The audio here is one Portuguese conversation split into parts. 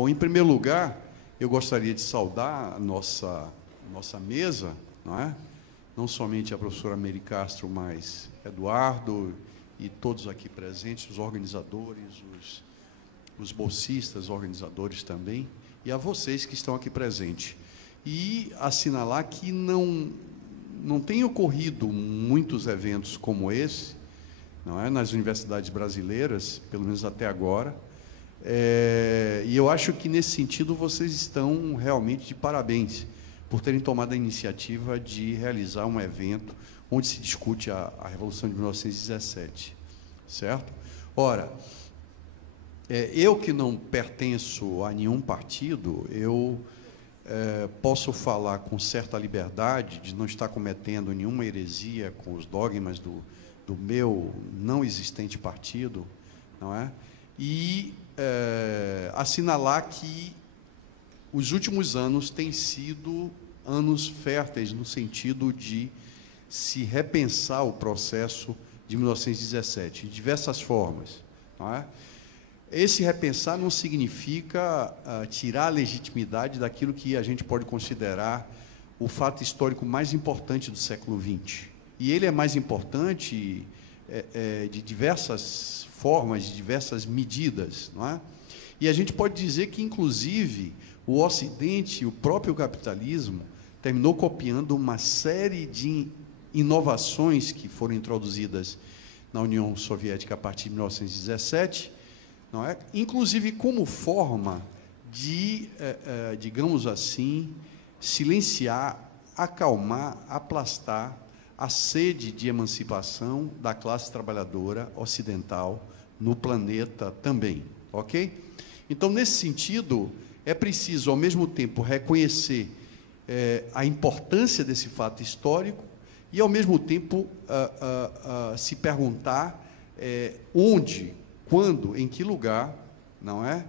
Bom, em primeiro lugar, eu gostaria de saudar a nossa mesa, não é? Não somente a professora Mary Castro, mas Eduardo e todos aqui presentes, os organizadores, os bolsistas, organizadores também, e a vocês que estão aqui presentes. E assinalar que não tem ocorrido muitos eventos como esse, não é, nas universidades brasileiras, pelo menos até agora, e eu acho que, nesse sentido, vocês estão realmente de parabéns por terem tomado a iniciativa de realizar um evento onde se discute a Revolução de 1917, certo? Ora, eu que não pertenço a nenhum partido, eu posso falar com certa liberdade de não estar cometendo nenhuma heresia com os dogmas do meu não existente partido, não é? E assinalar que os últimos anos têm sido anos férteis no sentido de se repensar o processo de 1917, de diversas formas, não é? Esse repensar não significa tirar a legitimidade daquilo que a gente pode considerar o fato histórico mais importante do século XX. E ele é mais importante de diversas formas, de diversas medidas, não é? E a gente pode dizer que, inclusive, o Ocidente, o próprio capitalismo, terminou copiando uma série de inovações que foram introduzidas na União Soviética a partir de 1917, não é? Inclusive como forma de, digamos assim, silenciar, acalmar, aplastar a sede de emancipação da classe trabalhadora ocidental no planeta também, ok? Então, nesse sentido, é preciso, ao mesmo tempo, reconhecer a importância desse fato histórico e, ao mesmo tempo, se perguntar onde, quando, em que lugar, não é?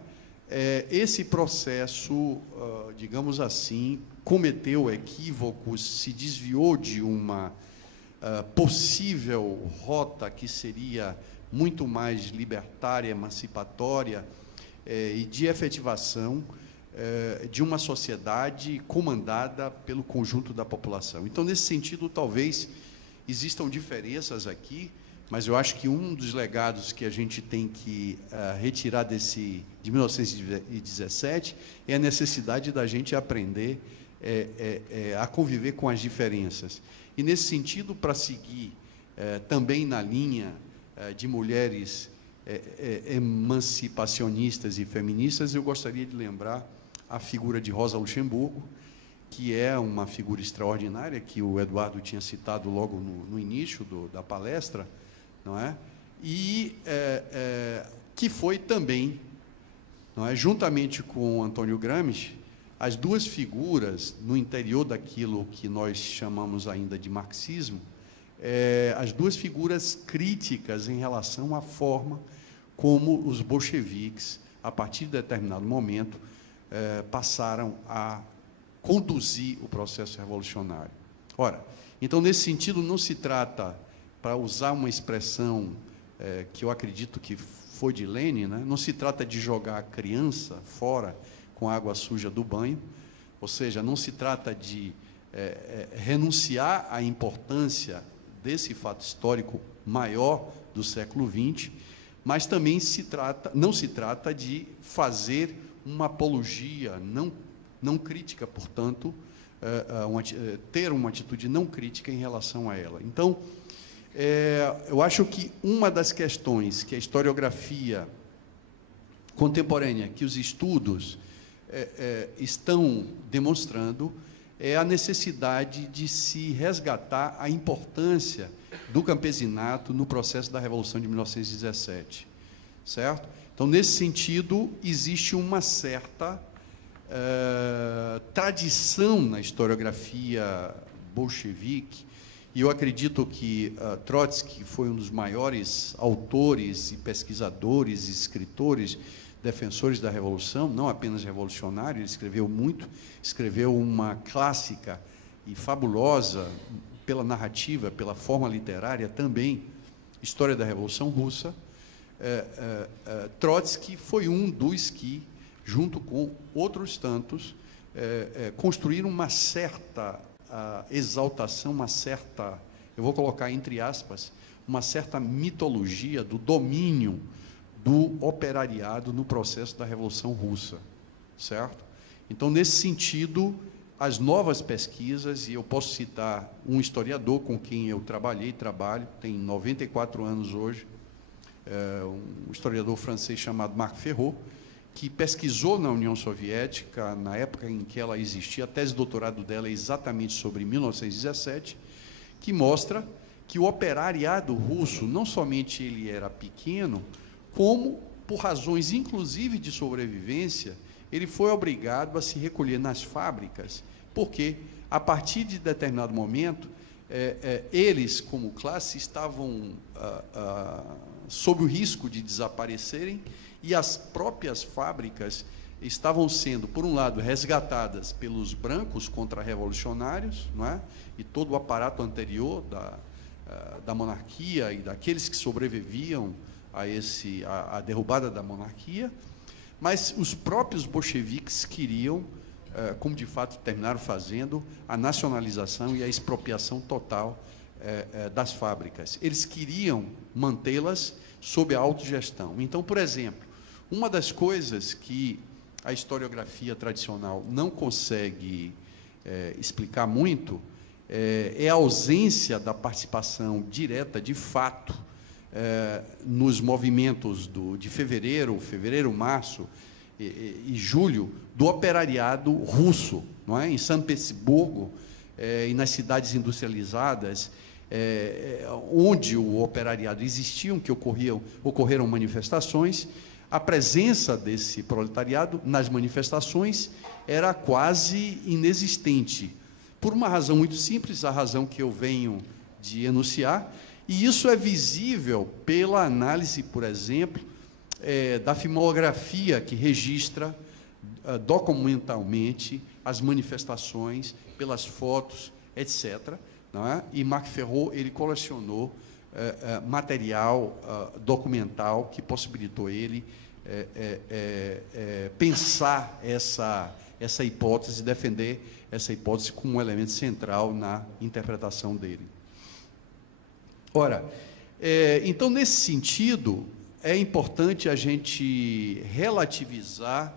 Esse processo, digamos assim, cometeu equívocos, se desviou de uma possível rota que seria muito mais libertária, emancipatória e de efetivação de uma sociedade comandada pelo conjunto da população. Então, nesse sentido, talvez existam diferenças aqui, mas eu acho que um dos legados que a gente tem que retirar de 1917 é a necessidade da gente aprender a conviver com as diferenças. E, nesse sentido, para seguir também na linha de mulheres emancipacionistas e feministas, eu gostaria de lembrar a figura de Rosa Luxemburgo, que é uma figura extraordinária, que o Eduardo tinha citado logo no início da palestra, não é? E que foi também, não é, juntamente com Antônio Gramsci, as duas figuras no interior daquilo que nós chamamos ainda de marxismo, as duas figuras críticas em relação à forma como os bolcheviques, a partir de determinado momento, passaram a conduzir o processo revolucionário. Ora, então, nesse sentido, não se trata, para usar uma expressão que eu acredito que foi de Lenin, né, não se trata de jogar a criança fora com a água suja do banho, ou seja, não se trata de renunciar à importância desse fato histórico maior do século XX, mas também não se trata de fazer uma apologia não crítica, portanto, ter uma atitude não crítica em relação a ela. Então, eu acho que uma das questões que a historiografia contemporânea, que os estudos estão demonstrando, é a necessidade de se resgatar a importância do campesinato no processo da Revolução de 1917, certo? Então, nesse sentido, existe uma certa tradição na historiografia bolchevique, e eu acredito que Trotsky foi um dos maiores autores e pesquisadores, escritores, defensores da Revolução, não apenas revolucionário, ele escreveu muito, escreveu uma clássica e fabulosa, pela narrativa, pela forma literária também, História da Revolução Russa. Trotsky foi um dos que, junto com outros tantos, construíram uma certa exaltação, uma certa, eu vou colocar entre aspas, uma certa mitologia do domínio do operariado no processo da Revolução Russa, certo? Então, nesse sentido, as novas pesquisas, e eu posso citar um historiador com quem eu trabalho, tem 94 anos hoje, um historiador francês chamado Marc Ferraud, que pesquisou na União Soviética, na época em que ela existia, a tese de doutorado dela é exatamente sobre 1917, que mostra que o operariado russo, não somente ele era pequeno, como, por razões inclusive de sobrevivência, ele foi obrigado a se recolher nas fábricas, porque, a partir de determinado momento, eles, como classe, estavam sob o risco de desaparecerem, e as próprias fábricas estavam sendo, por um lado, resgatadas pelos brancos contra-revolucionários, não é? E todo o aparato anterior da monarquia e daqueles que sobreviviam à derrubada da monarquia, mas os próprios bolcheviques queriam, como de fato terminaram fazendo, a nacionalização e a expropriação total das fábricas. Eles queriam mantê-las sob a autogestão. Então, por exemplo, uma das coisas que a historiografia tradicional não consegue explicar muito é a ausência da participação direta, de fato, nos movimentos de fevereiro, março e julho, do operariado russo, não é? Em São Petersburgo e nas cidades industrializadas, onde o operariado existiam, que ocorreram manifestações, a presença desse proletariado nas manifestações era quase inexistente, por uma razão muito simples, a razão que eu venho de enunciar, e isso é visível pela análise, por exemplo, da filmografia que registra documentalmente as manifestações, pelas fotos, etc. Não é? E Marc Ferraud, ele colecionou material documental que possibilitou ele pensar essa hipótese, defender essa hipótese como um elemento central na interpretação dele. Ora, então, nesse sentido, é importante a gente relativizar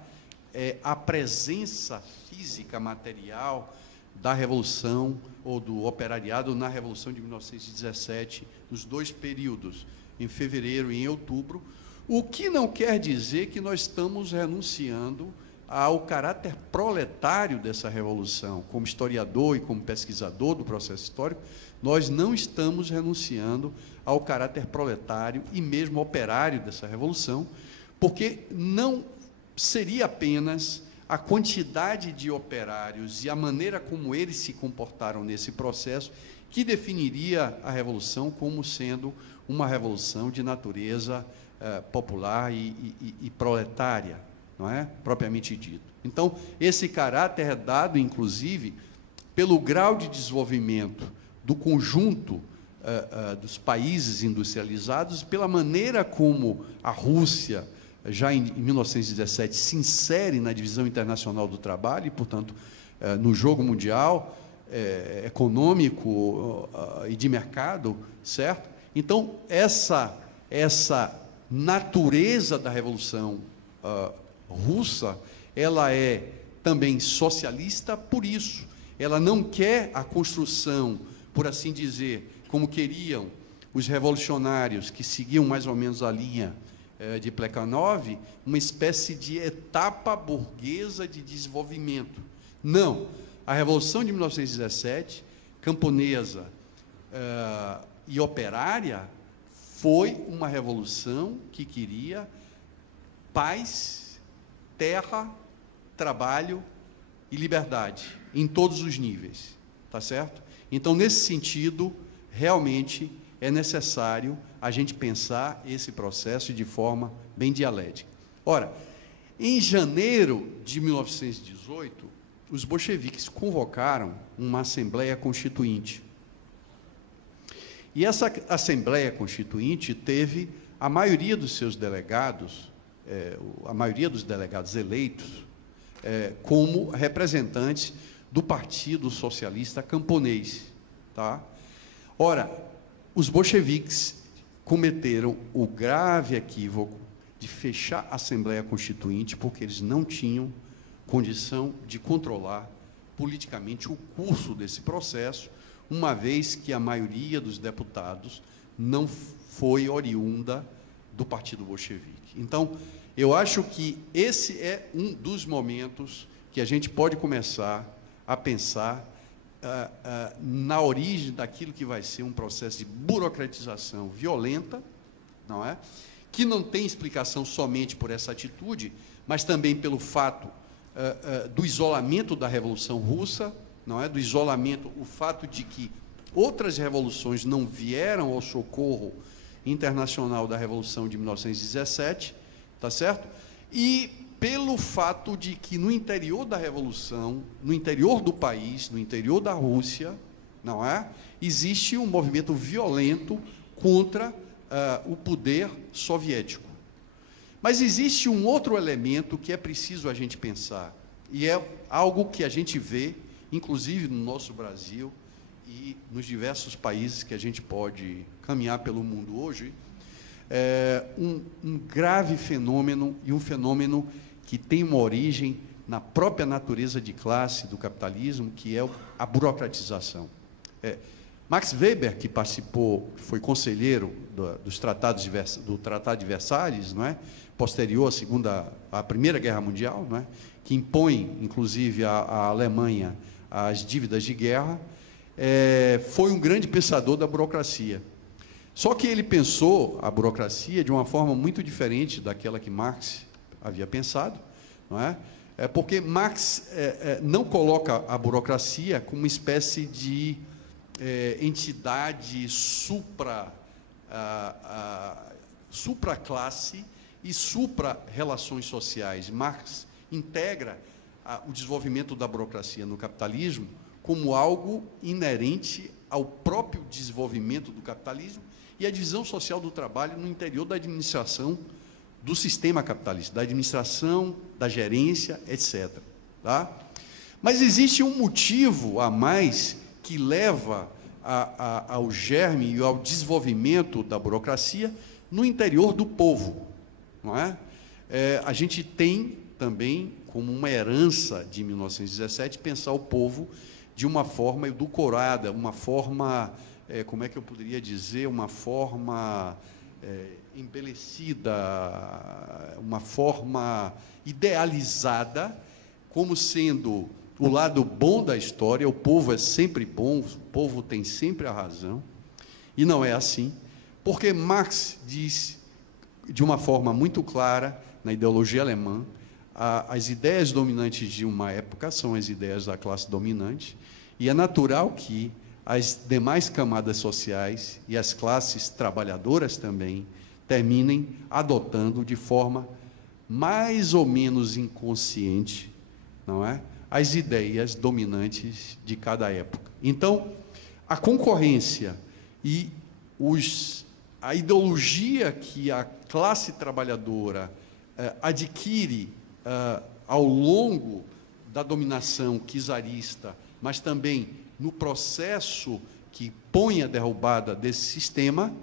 a presença física, material, da Revolução ou do operariado na Revolução de 1917, nos dois períodos, em fevereiro e em outubro, o que não quer dizer que nós estamos renunciando ao caráter proletário dessa Revolução. Como historiador e como pesquisador do processo histórico, nós não estamos renunciando ao caráter proletário e mesmo operário dessa Revolução, porque não seria apenas a quantidade de operários e a maneira como eles se comportaram nesse processo que definiria a Revolução como sendo uma revolução de natureza popular e proletária, não é? Propriamente dito. Então, esse caráter é dado, inclusive, pelo grau de desenvolvimento do conjunto dos países industrializados, pela maneira como a Rússia, já em 1917, se insere na divisão internacional do trabalho e, portanto, no jogo mundial, econômico e de mercado, certo? Então, essa natureza da Revolução Russa, ela é também socialista por isso. Ela não quer a construção, por assim dizer, como queriam os revolucionários que seguiam mais ou menos a linha de Plekhanov, uma espécie de etapa burguesa de desenvolvimento. Não. A Revolução de 1917, camponesa e operária, foi uma revolução que queria paz, terra, trabalho e liberdade, em todos os níveis, tá certo? Então, nesse sentido, realmente é necessário a gente pensar esse processo de forma bem dialética. Ora, em janeiro de 1918, os bolcheviques convocaram uma Assembleia Constituinte. E essa Assembleia Constituinte teve a maioria dos seus delegados a maioria dos delegados eleitos como representantes do Partido Socialista Camponês. Tá? Ora, os bolcheviques cometeram o grave equívoco de fechar a Assembleia Constituinte porque eles não tinham condição de controlar politicamente o curso desse processo, uma vez que a maioria dos deputados não foi oriunda do Partido Bolchevique. Então, eu acho que esse é um dos momentos que a gente pode começar a pensar na origem daquilo que vai ser um processo de burocratização violenta, não é? Que não tem explicação somente por essa atitude, mas também pelo fato do isolamento da Revolução Russa, não é? Do isolamento, o fato de que outras revoluções não vieram ao socorro internacional da Revolução de 1917, tá certo? E pelo fato de que no interior da Revolução, no interior do país, no interior da Rússia, não é? Existe um movimento violento contra o poder soviético. Mas existe um outro elemento que é preciso a gente pensar, e é algo que a gente vê, inclusive no nosso Brasil e nos diversos países que a gente pode caminhar pelo mundo hoje, um grave fenômeno, e um fenômeno que tem uma origem na própria natureza de classe do capitalismo, que é a burocratização. Max Weber, que participou, foi conselheiro do Tratado de Versalhes, não é? Posterior à Primeira Guerra Mundial, não é? Que impõe, inclusive, à Alemanha as dívidas de guerra, foi um grande pensador da burocracia. Só que ele pensou a burocracia de uma forma muito diferente daquela que Marx havia pensado, não é? Porque Marx não coloca a burocracia como uma espécie de entidade supra-classe e supra-relações sociais. Marx integra o desenvolvimento da burocracia no capitalismo como algo inerente ao próprio desenvolvimento do capitalismo e à divisão social do trabalho no interior da administração do sistema capitalista, da administração, da gerência, etc. Tá? Mas existe um motivo a mais que leva ao germe e ao desenvolvimento da burocracia no interior do povo, não é? A gente tem também, como uma herança de 1917, pensar o povo de uma forma edulcorada, uma forma, como é que eu poderia dizer, uma forma embelecida, uma forma idealizada, como sendo o lado bom da história. O povo é sempre bom, o povo tem sempre a razão, e não é assim, porque Marx diz, de uma forma muito clara, na ideologia alemã, as ideias dominantes de uma época são as ideias da classe dominante, e é natural que as demais camadas sociais e as classes trabalhadoras também terminem adotando de forma mais ou menos inconsciente, não é? As ideias dominantes de cada época. Então, a concorrência e a ideologia que a classe trabalhadora adquire ao longo da dominação czarista, mas também no processo que põe a derrubada desse sistema,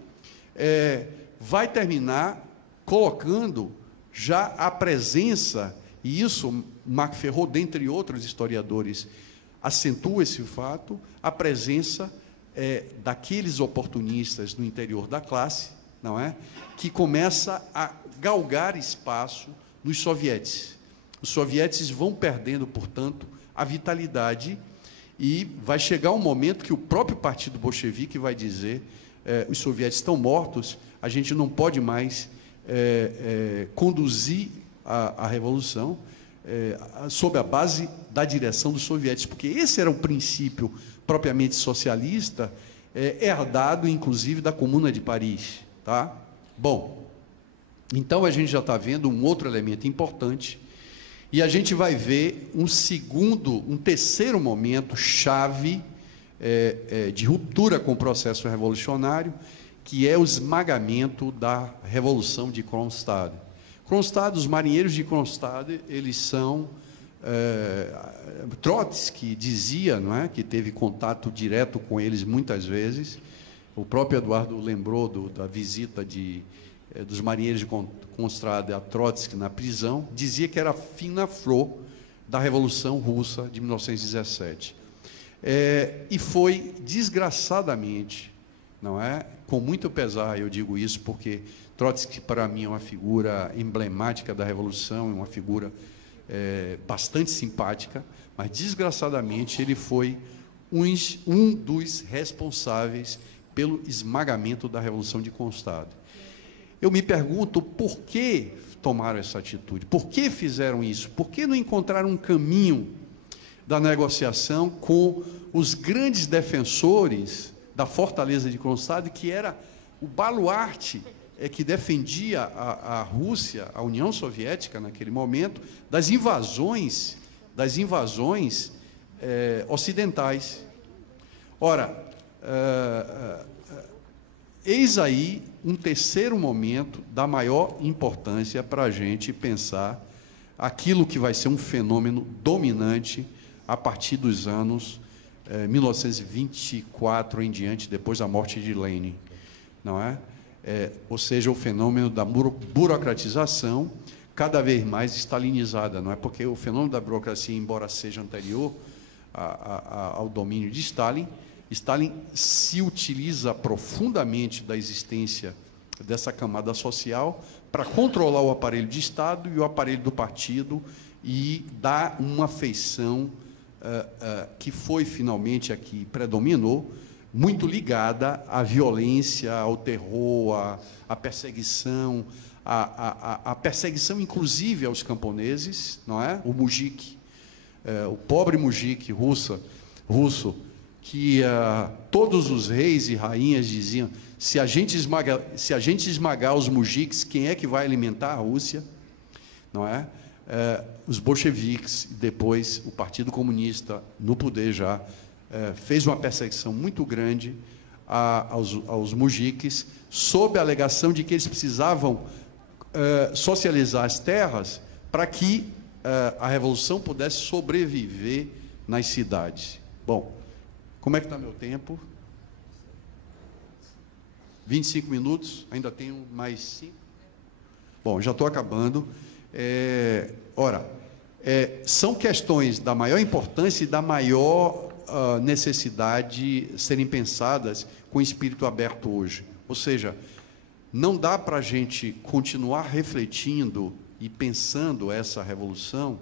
vai terminar colocando já a presença, e isso Marc Ferrot, dentre outros historiadores, acentua esse fato, a presença daqueles oportunistas no interior da classe, não é? Que começa a galgar espaço nos sovietes. Os sovietes vão perdendo, portanto, a vitalidade, e vai chegar um momento que o próprio partido bolchevique vai dizer: os sovietes estão mortos, a gente não pode mais conduzir a revolução sob a base da direção dos sovietes, porque esse era o princípio propriamente socialista, herdado, inclusive, da Comuna de Paris. Tá? Bom, então a gente já está vendo um outro elemento importante, e a gente vai ver um terceiro momento chave de ruptura com o processo revolucionário, que é o esmagamento da Revolução de Kronstadt. Kronstadt, os marinheiros de Kronstadt, eles são... Trotsky dizia, não é, que teve contato direto com eles muitas vezes. O próprio Eduardo lembrou da visita dos marinheiros de Kronstadt a Trotsky na prisão. Dizia que era a fina flor da Revolução Russa de 1917. E foi desgraçadamente, não é, com muito pesar, eu digo isso porque Trotsky, para mim, é uma figura emblemática da Revolução, é uma figura bastante simpática, mas, desgraçadamente, ele foi um dos responsáveis pelo esmagamento da Revolução de Kronstadt. Eu me pergunto por que tomaram essa atitude, por que fizeram isso, por que não encontraram um caminho da negociação com os grandes defensores da fortaleza de Kronstadt, que era o baluarte que defendia a Rússia, a União Soviética, naquele momento, das invasões ocidentais. Ora, eis aí um terceiro momento da maior importância para a gente pensar aquilo que vai ser um fenômeno dominante a partir dos anos 1924 em diante, depois da morte de Lenin, não é? Ou seja, o fenômeno da burocratização cada vez mais stalinizada, não é? Porque o fenômeno da burocracia, embora seja anterior ao domínio de Stalin, Stalin se utiliza profundamente da existência dessa camada social para controlar o aparelho de Estado e o aparelho do partido e dar uma feição que foi finalmente a que predominou, muito ligada à violência, ao terror, à perseguição, à perseguição, inclusive, aos camponeses, não é? O mujik, o pobre mujik russo, que todos os reis e rainhas diziam: se a gente esmagar os mujiks, quem é que vai alimentar a Rússia? Não é? Os bolcheviques, depois o Partido Comunista, no poder já, fez uma perseguição muito grande aos mujiques, sob a alegação de que eles precisavam socializar as terras para que a revolução pudesse sobreviver nas cidades. Bom, como é que está meu tempo? 25 minutos, ainda tenho mais 5? Bom, já estou acabando. São questões da maior importância e da maior necessidade serem pensadas com espírito aberto hoje. Ou seja, não dá para a gente continuar refletindo e pensando essa revolução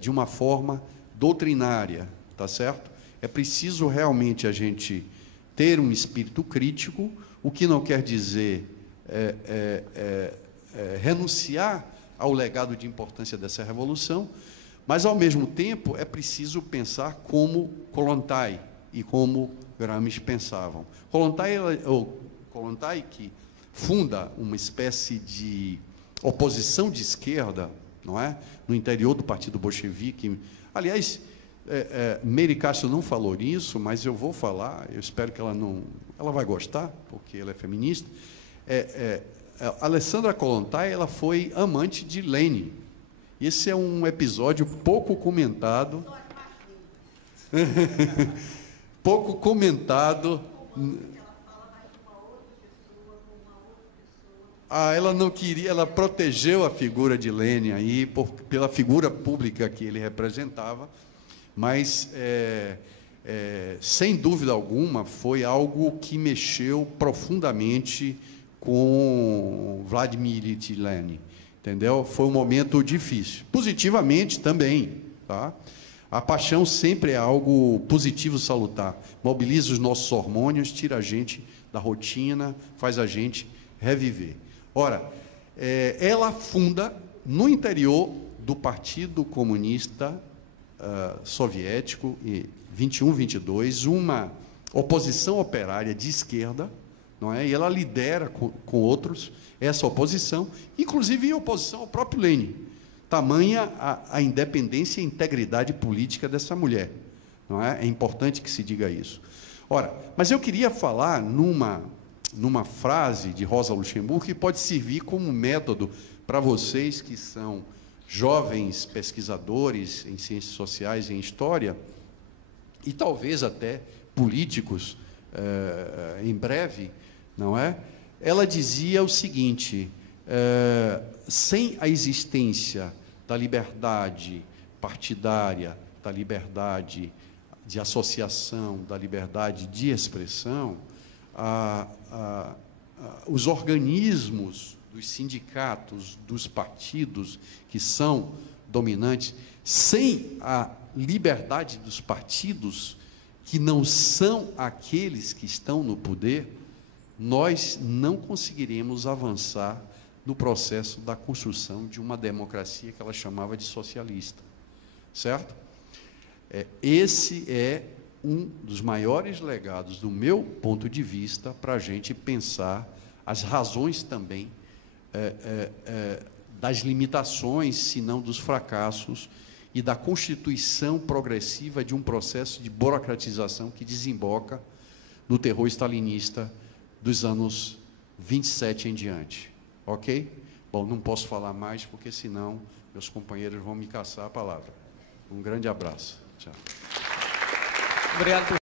de uma forma doutrinária, tá certo? É preciso realmente a gente ter um espírito crítico, o que não quer dizer renunciar ao legado de importância dessa revolução, mas, ao mesmo tempo, é preciso pensar como Kollontai e como Gramsci pensavam. Kollontai, que funda uma espécie de oposição de esquerda, não é? No interior do Partido Bolchevique. Aliás, Meire Castro não falou nisso, mas eu vou falar, eu espero que ela vai gostar, porque ela é feminista. Alessandra Kollontai, ela foi amante de Lenin. Esse é um episódio pouco comentado. Pouco comentado. Ela não queria, ela protegeu a figura de Lenin aí, pela figura pública que ele representava, mas, sem dúvida alguma, foi algo que mexeu profundamente com Vladimir Ilyich Lenin. Entendeu? Foi um momento difícil. Positivamente também, tá? A paixão sempre é algo positivo, salutar. Mobiliza os nossos hormônios, tira a gente da rotina, faz a gente reviver. Ora, ela funda, no interior do Partido Comunista Soviético, em 21, 22, uma oposição operária de esquerda, não é? E ela lidera com outros essa oposição, inclusive em oposição ao próprio Lenin. Tamanha a independência e integridade política dessa mulher. Não é? É importante que se diga isso. Ora, mas eu queria falar numa frase de Rosa Luxemburgo que pode servir como método para vocês que são jovens pesquisadores em ciências sociais e em história, e talvez até políticos em breve, não é? Ela dizia o seguinte: sem a existência da liberdade partidária, da liberdade de associação, da liberdade de expressão, os organismos dos sindicatos, dos partidos que são dominantes, sem a liberdade dos partidos, que não são aqueles que estão no poder, nós não conseguiremos avançar no processo da construção de uma democracia que ela chamava de socialista, certo? Esse é um dos maiores legados, do meu ponto de vista, para a gente pensar as razões também das limitações, se não dos fracassos, e da constituição progressiva de um processo de burocratização que desemboca no terror stalinista dos anos 27 em diante. Ok? Bom, não posso falar mais, porque senão meus companheiros vão me caçar a palavra. Um grande abraço. Tchau. Obrigado.